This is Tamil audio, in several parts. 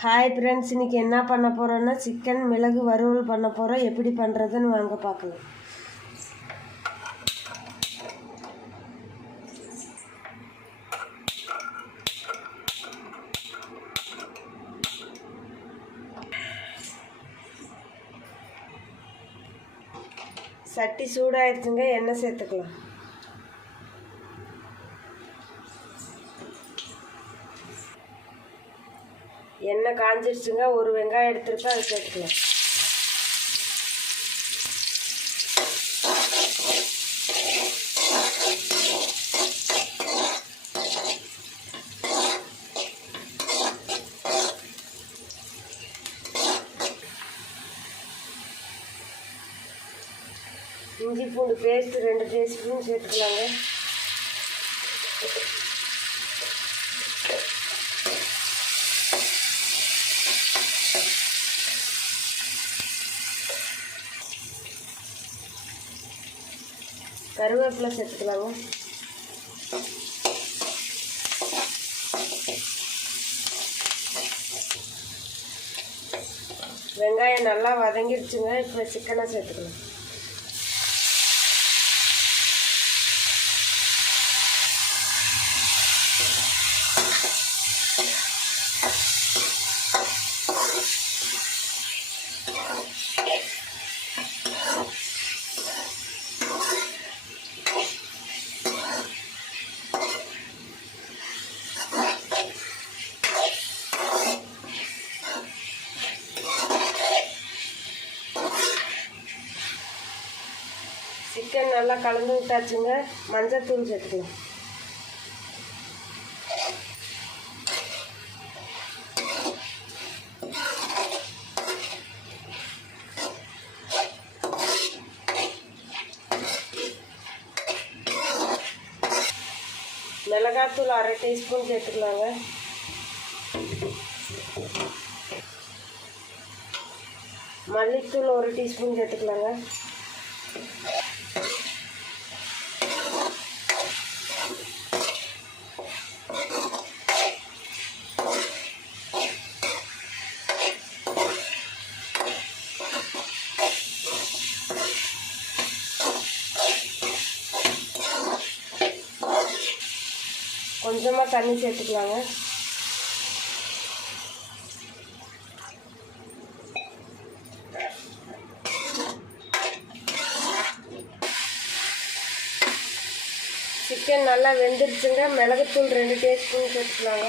ஹாய் ஃப்ரெண்ட்ஸ் இன்றைக்கி என்ன பண்ண போகிறோன்னா சிக்கன் மிளகு வறுவல் பண்ண போகிறோம் எப்படி பண்ணுறதுன்னு வாங்க பார்க்கலாம். சட்டி சூடாயிடுச்சுங்க எண்ணெய் சேர்த்துக்கலாம். எண்ணெய் காஞ்சிருச்சுங்க ஒரு வெங்காயம் எடுத்துருக்கோம் அதை சேர்த்துக்கலாம். இஞ்சி பூண்டு பேஸ்ட் ரெண்டு டீஸ்பூன் சேர்த்துக்கலாங்க. கருவேப்பிலை சேர்த்துக்கலாங்க. வெங்காயம் நல்லா வதங்கிடுச்சுங்க இப்போ சிக்கனை சேர்த்துக்கலாம். சிக்கன் நல்லா கலந்து விட்டாச்சுங்க. மஞ்சத்தூள் சேர்த்துக்கலாம் மிளகாத்தூள் அரை டீஸ்பூன் சேர்த்துக்கலாங்க. மல்லித்தூள் ஒரு டீஸ்பூன் சேர்த்துக்கலாங்க. கொஞ்சமாக தண்ணி சேர்த்துக்கலாங்க. சிக்கன் நல்லா வெந்துருச்சுங்க. மிளகுத்தூள் ரெண்டு டீஸ்பூன் சேர்த்துக்கலாங்க.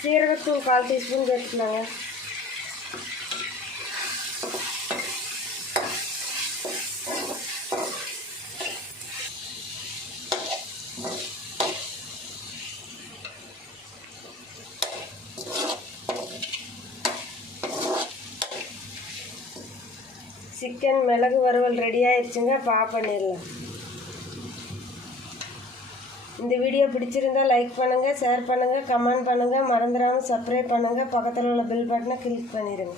சீரகத்தூள் கால் டீஸ்பூன் சேர்த்துக்கலாங்க. சிக்கன் மிளகு வறுவல் ரெடி ஆயிடுச்சுங்க பா பண்ணிடலாம். இந்த வீடியோ பிடிச்சிருந்தா லைக் பண்ணுங்கள் ஷேர் பண்ணுங்கள் கமெண்ட் பண்ணுங்கள் மறந்துடாமல் சப்ஸ்கிரைப் பண்ணுங்கள் பக்கத்தில் உள்ள பில் பட்டனை கிளிக் பண்ணிடுங்க.